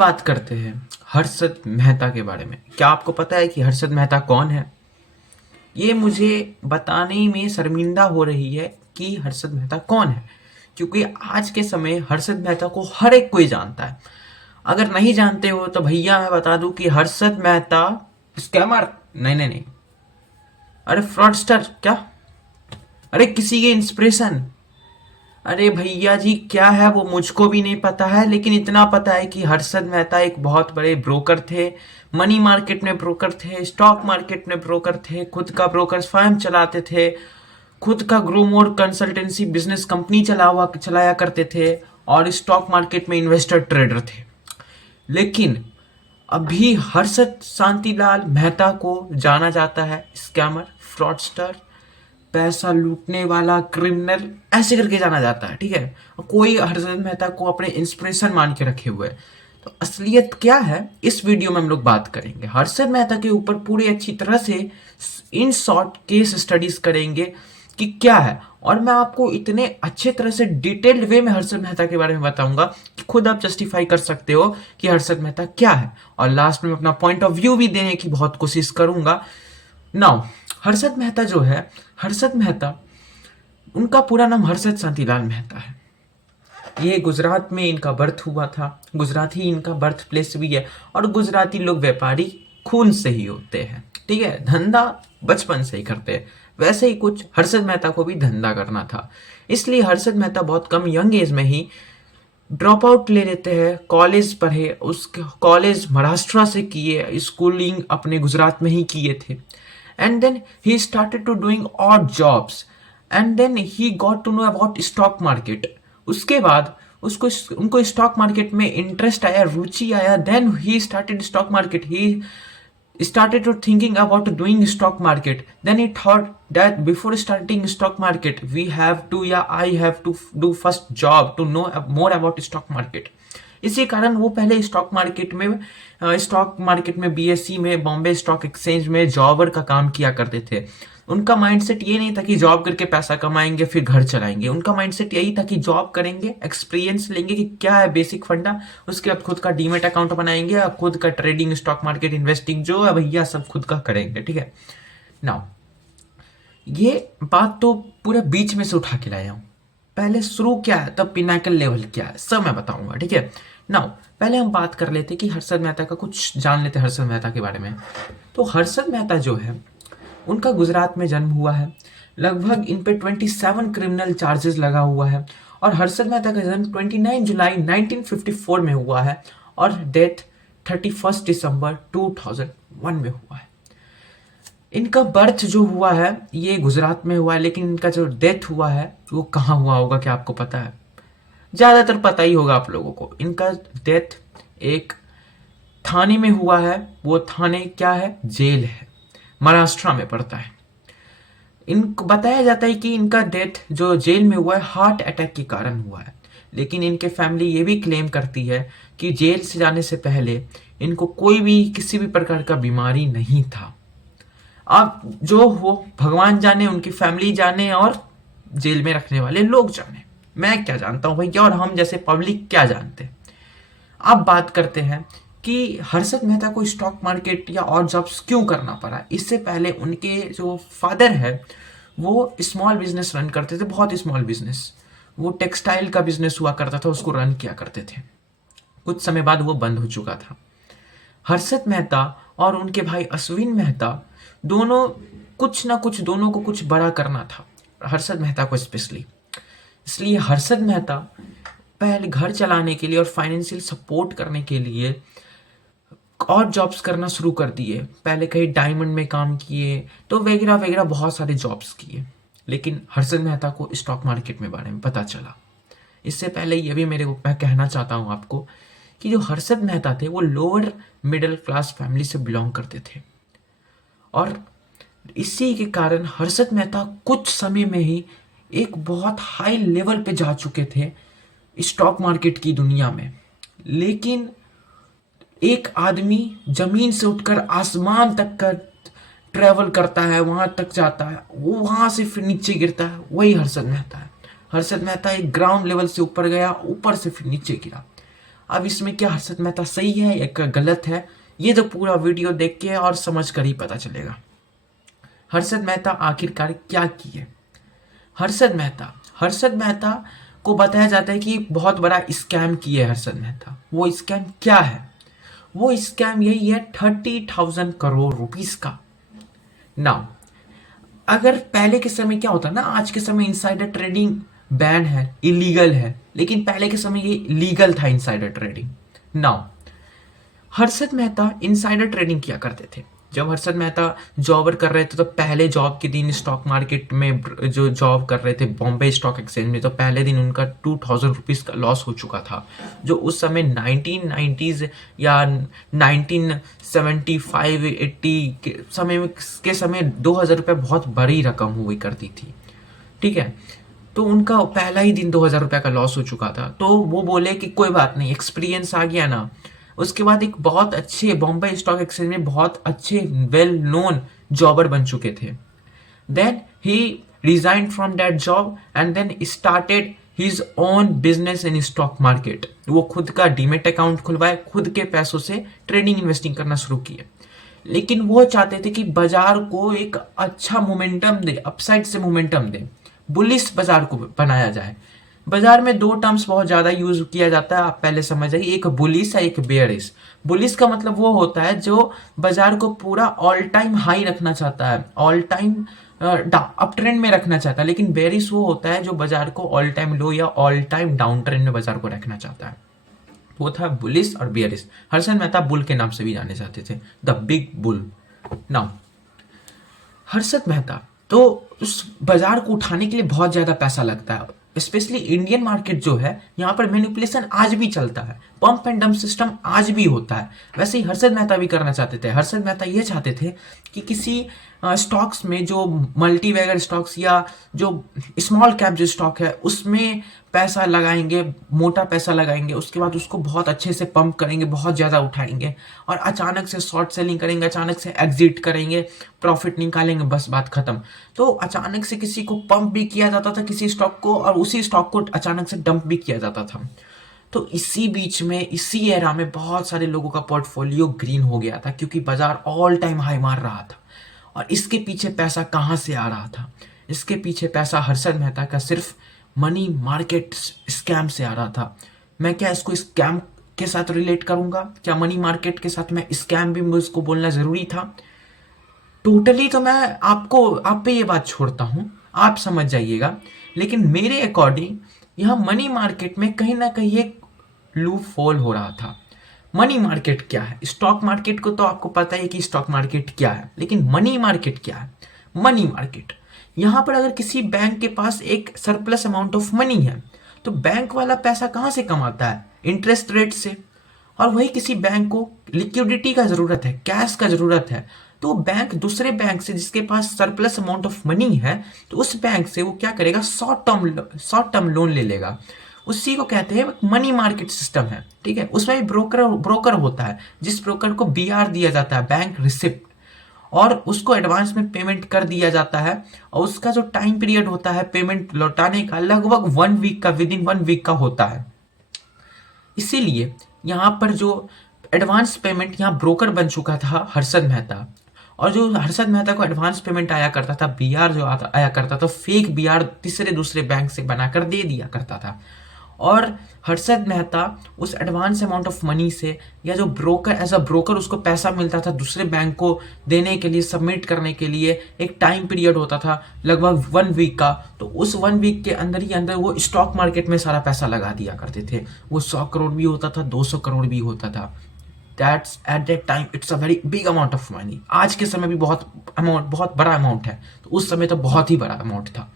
बात करते हैं हर्षद मेहता के बारे में। क्या आपको पता है कि हर्षद मेहता कौन है? ये मुझे बताने में शर्मिंदा हो रही है कि हर्षद मेहता कौन है, क्योंकि आज के समय हर्षद मेहता को हर एक कोई जानता है। अगर नहीं जानते हो तो भैया मैं बता दूं कि हर्षद मेहता स्कैमर नहीं नहीं नहीं, अरे फ्रॉडस्टर क्या, अरे किसी के इंस्पिरेशन, अरे भैया जी क्या है वो मुझको भी नहीं पता है, लेकिन इतना पता है कि हर्षद मेहता एक बहुत बड़े ब्रोकर थे। मनी मार्केट में ब्रोकर थे, स्टॉक मार्केट में ब्रोकर थे, खुद का ब्रोकर फर्म चलाते थे, खुद का ग्रोमोर कंसल्टेंसी बिजनेस कंपनी चलाया करते थे और स्टॉक मार्केट में इन्वेस्टर ट्रेडर थे। लेकिन अभी हर्षद शांतिलाल मेहता को जाना जाता है स्कैमर, फ्रॉडस्टर, पैसा लूटने वाला, क्रिमिनल, ऐसे करके जाना जाता है। ठीक है, कोई हर्षद मेहता को अपने इंस्पिरेशन मान के रखे हुए है। तो असलियत क्या है इस वीडियो में हम लोग बात करेंगे। हर्षद मेहता के ऊपर पूरी अच्छी तरह से इन शॉर्ट केस स्टडीज करेंगे कि क्या है, और मैं आपको इतने अच्छे तरह से डिटेल्ड वे में हर्षद मेहता के बारे में बताऊंगा कि खुद आप जस्टिफाई कर सकते हो कि हर्षद मेहता क्या है, और लास्ट में अपना पॉइंट ऑफ व्यू भी देने की बहुत कोशिश करूंगा। नाउ हर्षद मेहता जो है, हर्षद मेहता, उनका पूरा नाम हर्षद शांतिलाल मेहता है। ये गुजरात में इनका बर्थ हुआ था, गुजरात ही इनका बर्थ प्लेस भी है, और गुजराती लोग व्यापारी खून से ही होते हैं। ठीक है, धंधा बचपन से ही करते हैं। वैसे ही कुछ हर्षद मेहता को भी धंधा करना था, इसलिए हर्षद मेहता बहुत कम यंग एज में ही ड्रॉप आउट ले लेते हैं। कॉलेज पढ़े, उस कॉलेज महाराष्ट्र से किए, स्कूलिंग अपने गुजरात में ही किए थे। And then he started to doing odd jobs, and then he got to know about stock market. उसके बाद उसको उनको स्टॉक मार्केट में इंटरेस्ट आया, रुचि आया। Then he started stock market, he started to thinking about doing stock market. Then he thought that before starting stock market we have to, yeah, I have to do first job to know more about stock market. इसी कारण वो पहले stock market में BSc में, Bombay stock exchange में जॉबर का काम किया करते थे। उनका माइंडसेट ये नहीं था कि जॉब करके पैसा कमाएंगे फिर घर चलाएंगे। उनका माइंडसेट यही था कि जॉब करेंगे, एक्सपीरियंस लेंगे कि क्या है बेसिक फंडा, उसके बाद खुद का डीमेट अकाउंट बनाएंगे और खुद का ट्रेडिंग, स्टॉक मार्केट, इन्वेस्टिंग जो है भैया सब खुद का करेंगे। ठीक है, नाउ ये बात तो पूरा बीच में से उठा के लाया हूं। पहले शुरू क्या है तब पिनाकल लेवल क्या है सब मैं बताऊंगा। ठीक है, नाउ पहले हम बात कर लेते कि हर्षद मेहता का कुछ जान लेते हर्षद मेहता के बारे में। तो हर्षद मेहता जो है, उनका गुजरात में जन्म हुआ है। लगभग इन पे 27 क्रिमिनल चार्जेस लगा हुआ है, और हर्षद मेहता का जन्म 29 जुलाई 1954 में हुआ है और डेथ 31 दिसंबर 2001 में हुआ है। इनका बर्थ जो हुआ है ये गुजरात में हुआ है, लेकिन इनका जो डेथ हुआ है वो कहाँ हुआ होगा, क्या आपको पता है? ज्यादातर पता ही होगा आप लोगों को। इनका डेथ एक थाने में हुआ है। वो थाने क्या है? जेल है, महाराष्ट्र में पड़ता है। इनको बताया जाता है कि इनका डेथ जो जेल में हुआ है हार्ट अटैक के कारण हुआ है, लेकिन इनके फैमिली ये भी क्लेम करती है कि जेल से जाने से पहले इनको कोई भी किसी भी प्रकार का बीमारी नहीं था। अब जो हो भगवान जाने, उनकी फैमिली जाने और जेल में रखने वाले लोग जाने, मैं क्या जानता हूं भैया, और हम जैसे पब्लिक क्या जानते हैं। अब बात करते हैं कि हर्षद मेहता को स्टॉक मार्केट या और जॉब्स क्यों करना पड़ा। इससे पहले उनके जो फादर है वो स्मॉल बिजनेस रन करते थे, बहुत स्मॉल बिजनेस। वो टेक्सटाइल का बिजनेस हुआ करता था, उसको रन किया करते थे। कुछ समय बाद वो बंद हो चुका था। हर्षद मेहता और उनके भाई अश्विन मेहता दोनों कुछ ना कुछ, दोनों को कुछ बड़ा करना था, हर्षद मेहता को स्पेशली। इसलिए हर्षद मेहता पहले घर चलाने के लिए और फाइनेंशियल सपोर्ट करने के लिए और जॉब्स करना शुरू कर दिए। पहले कहीं डायमंड में काम किए, तो वगैरह वगैरह बहुत सारे जॉब्स किए। लेकिन हर्षद मेहता को स्टॉक मार्केट में बारे में पता चला। इससे पहले ये भी मैं कहना चाहता हूँ आपको कि जो हर्षद मेहता थे वो लोअर मिडिल क्लास फैमिली से बिलोंग करते थे, और इसी के कारण हर्षद मेहता कुछ समय में ही एक बहुत हाई लेवल पे जा चुके थे स्टॉक मार्केट की दुनिया में। लेकिन एक आदमी जमीन से उठकर आसमान तक का ट्रेवल करता है, वहां तक जाता है, वो वहां से फिर नीचे गिरता है, वही हर्षद मेहता है। हर्षद मेहता एक ग्राउंड लेवल से ऊपर गया, ऊपर से फिर नीचे गिरा। अब इसमें क्या हर्षद मेहता सही है या क्या गलत है, ये तो पूरा वीडियो देख के और समझ कर ही पता चलेगा। हर्षद मेहता आखिरकार क्या किए। हर्षद मेहता को बताया जाता है कि बहुत बड़ा स्कैम किए हर्षद मेहता। वो स्कैम क्या है? वो स्कैम यही है 30,000 करोड़ रुपीस का। नाउ अगर पहले के समय क्या होता ना, आज के समय इनसाइडर ट्रेडिंग बैन है, इलीगल है, लेकिन पहले के समय ये लीगल था insider trading. Now Harshad Mehta insider trading किया करते थे। जब हर्षद मेहता जॉबर कर रहे थे तो पहले जॉब के दिन स्टॉक मार्केट में जो जॉब कर रहे थे बॉम्बे स्टॉक एक्सचेंज में, तो पहले दिन उनका 2,000 रुपीज़ का लॉस हो चुका था, जो उस समय 1990s या 1975-80 के समय 2,000 रुपये बहुत बड़ी रकम हुई करती थी। ठीक है, तो उनका पहला ही दिन 2,000 रुपये का लॉस हो चुका था। तो वो बोले कि कोई बात नहीं, एक्सपीरियंस आ गया ना। उसके बाद एक बहुत अच्छे बॉम्बे स्टॉक एक्सचेंज में बहुत अच्छे वेल नोन जॉबर बन चुके थे। Then he resign from that job and then started his own business in stock market. वो खुद का डीमेट अकाउंट खुलवाए, खुद के पैसों से ट्रेडिंग इन्वेस्टिंग करना शुरू किए। लेकिन वो चाहते थे कि बाजार को एक अच्छा मोमेंटम दे, अपसाइड से मोमेंटम दे, बुलिश बाजार को बनाया जाए। बाजार में दो टर्म्स बहुत ज्यादा यूज किया जाता है, आप पहले समझ जाइए, एक बुलिश है, एक बेयरिश। बुलिश का मतलब वो होता है जो बाजार को पूरा ऑल टाइम हाई रखना चाहता है, ऑल टाइम अप ट्रेंड में रखना चाहता है। लेकिन बेयरिश वो होता है जो बाजार को ऑल टाइम लो या ऑल टाइम डाउन ट्रेंड में बाजार को रखना चाहता है। वो था बुलिश और बेयरिश। हर्षद मेहता बुल के नाम से भी जाने जाते थे, the big bull. Now Harshad Mehta तो उस बाजार को उठाने के लिए बहुत ज्यादा पैसा लगता है। स्पेशली इंडियन मार्केट जो है, यहाँ पर मैनिपुलेशन आज भी चलता है, पंप एंड डंप सिस्टम आज भी होता है। वैसे ही हर्षद मेहता भी करना चाहते थे। हर्षद मेहता ये चाहते थे कि किसी स्टॉक्स में, जो मल्टी बैगर स्टॉक्स या जो स्मॉल कैप जो स्टॉक है, उसमें पैसा लगाएंगे, मोटा पैसा लगाएंगे, उसके बाद उसको बहुत अच्छे से पंप करेंगे, बहुत ज़्यादा उठाएंगे और अचानक से शॉर्ट सेलिंग करेंगे, अचानक से एग्जिट करेंगे, प्रॉफिट निकालेंगे, बस बात खत्म। तो अचानक से किसी को पंप भी किया जाता था किसी स्टॉक को, और उसी स्टॉक को अचानक से डंप भी किया जाता था। तो इसी बीच में, इसी एरा में बहुत सारे लोगों का पोर्टफोलियो ग्रीन हो गया था, क्योंकि बाजार ऑल टाइम हाई मार रहा था। और इसके पीछे पैसा कहाँ से आ रहा था? इसके पीछे पैसा हर्षद मेहता का सिर्फ मनी मार्केट स्कैम से आ रहा था। मैं क्या इसको स्कैम के साथ रिलेट करूंगा? क्या मनी मार्केट के साथ मैं स्कैम भी मुझको बोलना जरूरी था? टोटली तो मैं आप पे ये बात छोड़ता हूं, आप समझ जाइएगा। लेकिन मेरे अकॉर्डिंग यह मनी मार्केट में कहीं ना कहीं एक लूप होल हो रहा था। मनी मार्केट क्या है? स्टॉक मार्केट को तो आपको पता है कि स्टॉक मार्केट क्या है, लेकिन मनी मार्केट क्या है? मनी मार्केट, यहां पर अगर किसी बैंक के पास एक सरप्लस अमाउंट ऑफ मनी है, तो बैंक वाला पैसा कहां से कमाता है? इंटरेस्ट रेट से। और वही किसी बैंक को लिक्विडिटी का जरूरत है, कैश का जरूरत है, तो बैंक दूसरे बैंक से जिसके पास सरप्लस अमाउंट ऑफ मनी है, तो उस बैंक से वो क्या करेगा? शॉर्ट टर्म लोन ले लेगा। उसी को कहते हैं मनी मार्केट सिस्टम है। ठीक है, उसमें भी ब्रोकर होता है, जिस ब्रोकर को बीआर दिया जाता है, बैंक रिसिप्ट, और उसको एडवांस में पेमेंट कर दिया जाता है। और उसका जो टाइम पीरियड होता है पेमेंट लौटाने का, लगभग 1 वीक का, विद इन 1 वीक का होता है। इसीलिए यहाँ पर जो एडवांस पेमेंट, यहाँ ब्रोकर बन चुका था हर्षद मेहता। और जो हर्षद मेहता को एडवांस पेमेंट आया करता था, बीआर जो आया करता था, फेक बीआर तीसरे दूसरे बैंक से बनाकर दे दिया करता था। और हर्षद मेहता उस एडवांस अमाउंट ऑफ मनी से, या जो ब्रोकर, एज अ ब्रोकर उसको पैसा मिलता था दूसरे बैंक को देने के लिए, सबमिट करने के लिए एक टाइम पीरियड होता था लगभग 1 वीक का। तो उस 1 वीक के अंदर ही अंदर वो स्टॉक मार्केट में सारा पैसा लगा दिया करते थे। वो 100 करोड़ भी होता था, 200 करोड़ भी होता था। That's at that time it's a very big amount of money. आज के समय भी बहुत बड़ा अमाउंट है, तो उस समय तो बहुत ही बड़ा अमाउंट था।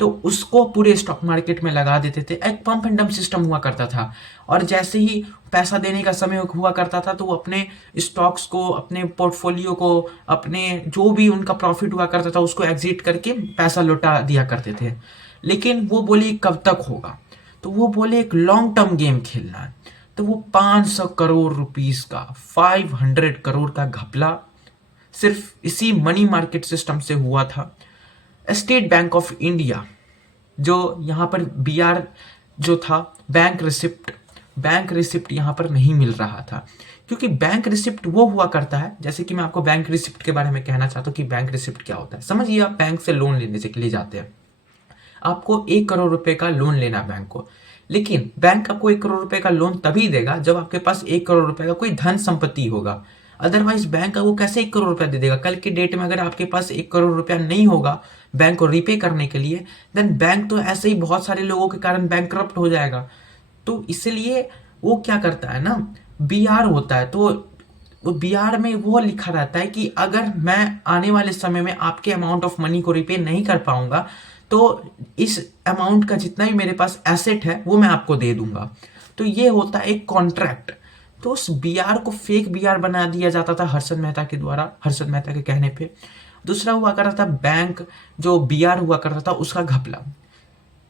तो उसको पूरे स्टॉक मार्केट में लगा देते थे। एक पंप एंड डंप सिस्टम हुआ करता था, और जैसे ही पैसा देने का समय हुआ करता था, तो वो अपने स्टॉक्स को, अपने पोर्टफोलियो को, अपने जो भी उनका प्रॉफिट हुआ करता था, उसको एग्जिट करके पैसा लौटा दिया करते थे। लेकिन वो बोली कब तक होगा? तो वो बोले एक लॉन्ग टर्म गेम खेलना है। तो वो 500 करोड़ रुपीस का, 500 करोड़ का घपला सिर्फ इसी मनी मार्केट सिस्टम से हुआ था। स्टेट बैंक ऑफ इंडिया, जो यहाँ पर बीआर जो था, बैंक रिसिप्ट, बैंक रिसिप्ट यहाँ पर नहीं मिल रहा था, क्योंकि बैंक रिसिप्ट वो हुआ करता है, जैसे कि मैं आपको बैंक रिसिप्ट के बारे में कहना चाहता हूँ कि बैंक रिसिप्ट क्या होता है। समझिए आप बैंक से लोन लेने के लिए जाते हैं, आपको 1 करोड़ रुपए का लोन लेना है बैंक को, लेकिन बैंक आपको 1 करोड़ रुपए का लोन तभी देगा जब आपके पास 1 करोड़ रुपए का कोई धन संपत्ति होगा। अदरवाइज बैंक आपको कैसे 1 करोड़ रुपया दे देगा? कल के डेट में अगर आपके पास 1 करोड़ रुपया नहीं होगा बैंक को रीपे करने के लिए, देन बैंक तो ऐसे ही बहुत सारे लोगों के कारण बैंक हो जाएगा। तो इसलिए वो क्या करता है ना, बीआर होता है, तो वो बीआर में वो लिखा रहता है कि अगर मैं आने वाले समय में आपके अमाउंट ऑफ मनी को रिपे नहीं कर पाऊंगा तो इस अमाउंट का जितना भी मेरे पास एसेट है वो मैं आपको दे दूंगा। तो ये होता है एक कॉन्ट्रैक्ट। तो उस बीआर को फेक बीआर बना दिया जाता था हर्षद मेहता के द्वारा, हर्षद मेहता के कहने पे। दूसरा हुआ करता था बैंक, जो बीआर हुआ करता था उसका घपला।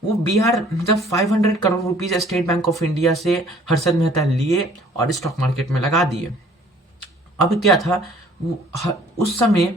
वो बीआर मतलब 500 crore rupees state bank of India से हर्षद मेहता लिए और स्टॉक मार्केट में लगा दिए। अब क्या था, उस समय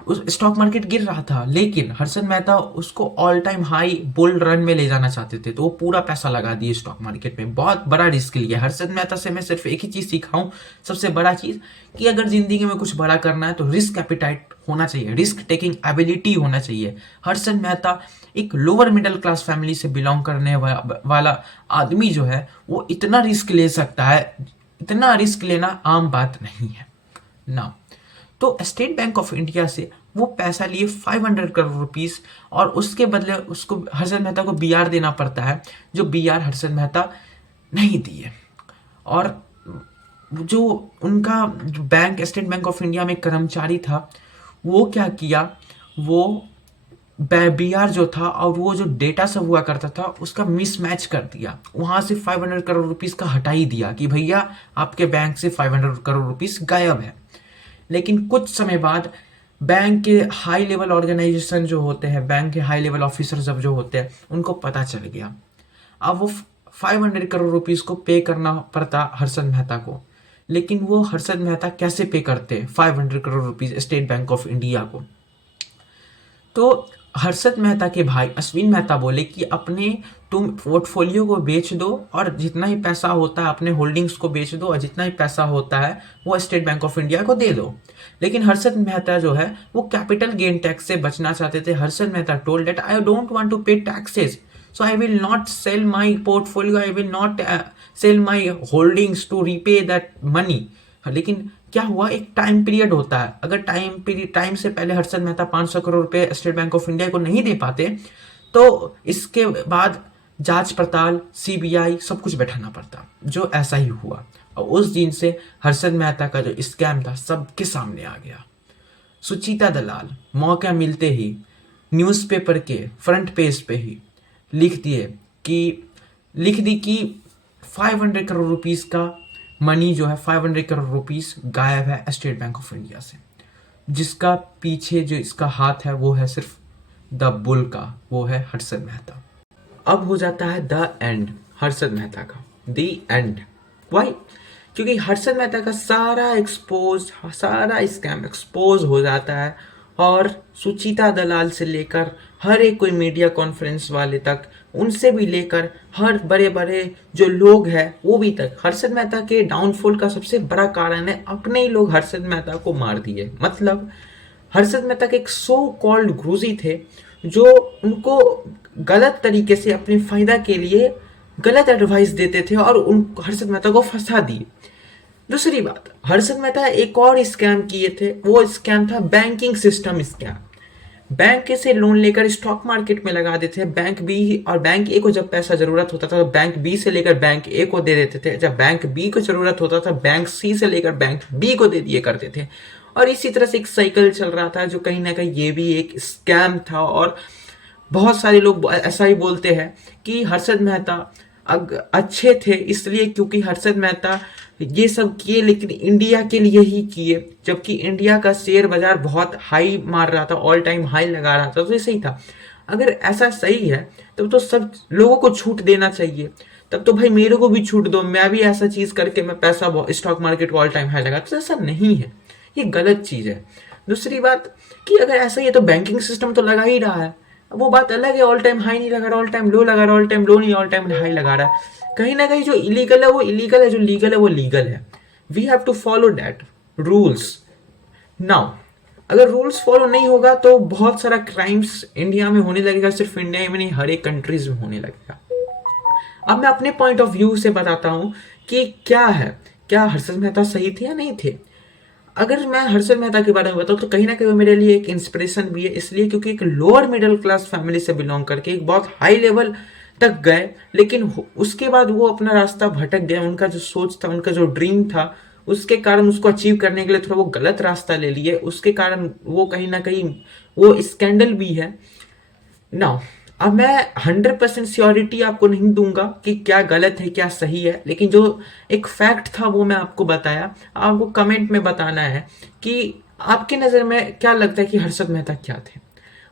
उस स्टॉक मार्केट गिर रहा था, लेकिन हर्षद मेहता उसको all time high bull run में ले जाना चाहते थे, तो वो पूरा पैसा लगा दिए स्टॉक मार्केट में। बहुत बड़ा रिस्क लिया हर्षद मेहता से। मैं सिर्फ एक ही चीज सीखा हूँ, सबसे बड़ा चीज, कि अगर जिंदगी में कुछ बड़ा करना है तो रिस्क एपिटाइट होना चाहिए, रिस्क टेकिंग एबिलिटी होना चाहिए। हर्षद मेहता एक लोअर मिडिल क्लास फैमिली से बिलोंग करने वाला आदमी जो है वो इतना रिस्क ले सकता है, इतना रिस्क लेना आम बात नहीं है ना। तो स्टेट बैंक ऑफ इंडिया से वो पैसा लिए 500 करोड़ रुपीस, और उसके बदले उसको हर्षद मेहता को बीआर देना पड़ता है, जो बीआर हर्षद मेहता नहीं दिए। और जो उनका bank state bank of India में कर्मचारी था वो क्या किया, वो बीआर जो था और वो जो डेटा सब हुआ करता था उसका मिसमैच कर दिया, वहां से 500 करोड़ रुपीस का हटा ही दिया कि भैया आपके बैंक से 500 करोड़ रुपीस गायब है। लेकिन कुछ समय बाद बैंक के हाई लेवल ऑर्गेनाइजेशन जो होते हैं, बैंक के हाई लेवल ऑफिसर सब जो होते हैं, उनको पता चल गया। अब वो 500 करोड़ रुपीस को पे करना पड़ता हर्षद मेहता को। लेकिन वो हर्षद मेहता कैसे पे करते 500 crore rupees state bank of India को? तो हर्षद मेहता के भाई अश्विन मेहता बोले कि अपने तुम पोर्टफोलियो को बेच दो और जितना ही पैसा होता है अपने होल्डिंग्स को बेच दो और जितना ही पैसा होता है वो स्टेट बैंक ऑफ इंडिया को दे दो। लेकिन हर्षद मेहता जो है वो कैपिटल गेन टैक्स से बचना चाहते थे। Harshad Mehta told that I don't want to pay taxes, so I will not sell my portfolio, I will not sell my holdings to repay that money। लेकिन क्या हुआ, एक टाइम पीरियड होता है, अगर टाइम से पहले हर्षद मेहता 500 करोड़ रुपए स्टेट बैंक ऑफ इंडिया को नहीं दे पाते तो इसके बाद जांच पड़ताल सीबीआई सब कुछ बैठाना पड़ता, जो ऐसा ही हुआ। और उस दिन से हर्षद मेहता का जो स्कैम था सबके सामने आ गया। सुचिता दलाल मौका मिलते ही न्यूज़पेपर के फ्रंट पेज पे ही लिख दी कि 500 करोड़ रुपीस का मनी जो है 500 करोड़ रुपीस गायब है स्टेट बैंक ऑफ इंडिया से, जिसका पीछे जो इसका हाथ है वो है सिर्फ द बुल का, वो है हर्षद मेहता। अब हो जाता है द एंड हर्षद मेहता का, द एंड। वाई? क्योंकि हर्षद मेहता का सारा स्कैम एक्सपोज हो जाता है और सुचिता दलाल से लेकर हर एक कोई मीडिया कॉन्फ्रेंस वाले तक, उनसे भी लेकर हर बड़े बड़े जो लोग हैं वो भी तक, हर्षद मेहता के डाउनफॉल का सबसे बड़ा कारण है अपने ही लोग हर्षद मेहता को मार दिए। मतलब हर्षद मेहता के एक सो कॉल्ड गुरुजी थे जो उनको गलत तरीके से अपने फायदा के लिए गलत एडवाइस देते थे और उन हर्षद मेहता को फंसा दिए। दूसरी बात, हर्षद मेहता एक और स्कैम किए थे, वो स्कैम था बैंकिंग सिस्टम स्कैम। बैंक से लोन लेकर स्टॉक मार्केट में लगा देते थे बैंक बी, और बैंक ए को जब पैसा जरूरत होता था तो बैंक बी से लेकर बैंक ए को दे देते थे, जब बैंक बी को जरूरत होता था बैंक सी से लेकर बैंक बी को दे दिए करते थे। और इसी तरह से एक साइकिल चल रहा था जो कहीं ना कहीं ये भी एक स्कैम था। और बहुत सारे लोग ऐसा ही बोलते हैं कि हर्षद मेहता अच्छे थे इसलिए क्योंकि हर्षद मेहता ये सब किए लेकिन इंडिया के लिए ही किए, जबकि इंडिया का शेयर बाजार बहुत हाई मार रहा था, ऑल टाइम हाई लगा रहा था। तो ये सही था। अगर ऐसा सही है तब तो सब लोगों को छूट देना चाहिए, तब तो भाई मेरे को भी छूट दो, मैं भी ऐसा चीज करके मैं पैसा स्टॉक मार्केट को ऑल टाइम हाई लगा। तो ऐसा नहीं है, ये गलत चीज है। दूसरी बात कि अगर ऐसा ही है तो बैंकिंग सिस्टम तो लगा ही रहा है, वो बात अलग है, ऑल टाइम हाई नहीं लगा रहा, ऑल टाइम लो लगा रहा, ऑल टाइम लो नहीं ऑल टाइम हाई लगा रहा है। कहीं ना कहीं जो इलीगल है वो इलीगल है, जो लीगल है वो लीगल है। We have to follow that rules. Now अगर रूल्स फॉलो नहीं होगा तो बहुत सारा क्राइम्स इंडिया में होने लगेगा, सिर्फ इंडिया में नहीं, हर एक कंट्रीज में होने लगेगा। अब मैं अपने पॉइंट ऑफ व्यू से बताता हूं कि क्या है, क्या हर्षद मेहता सही थे या नहीं थे। अगर मैं हर्षद मेहता के बारे में बताऊं तो कहीं ना कहीं वो मेरे लिए एक इंस्पिरेशन भी है, इसलिए क्योंकि एक लोअर मिडिल क्लास फैमिली से बिलोंग करके एक बहुत हाई लेवल तक गए, लेकिन उसके बाद वो अपना रास्ता भटक गए। उनका जो सोच था, उनका जो ड्रीम था, उसके कारण उसको अचीव करने के लिए थोड़ा वो गलत रास्ता ले लिए, उसके कारण वो कहीं ना कहीं वो स्कैंडल भी है। नाउ अब मैं 100% श्योरिटी आपको नहीं दूंगा कि क्या गलत है क्या सही है, लेकिन जो एक फैक्ट था वो मैं आपको बताया। आपको कमेंट में बताना है कि आपकी नज़र में क्या लगता है कि हर्षद मेहता क्या थे।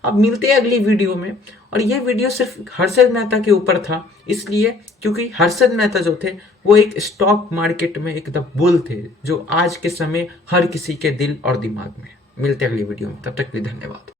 अब मिलते हैं अगली वीडियो में। और ये वीडियो सिर्फ हर्षद मेहता के ऊपर था, इसलिए क्योंकि हर्षद मेहता जो थे वो एक स्टॉक मार्केट में एक द बुल थे, जो आज के समय हर किसी के दिल और दिमाग में। मिलते हैं अगली वीडियो में, तब तक के लिए धन्यवाद।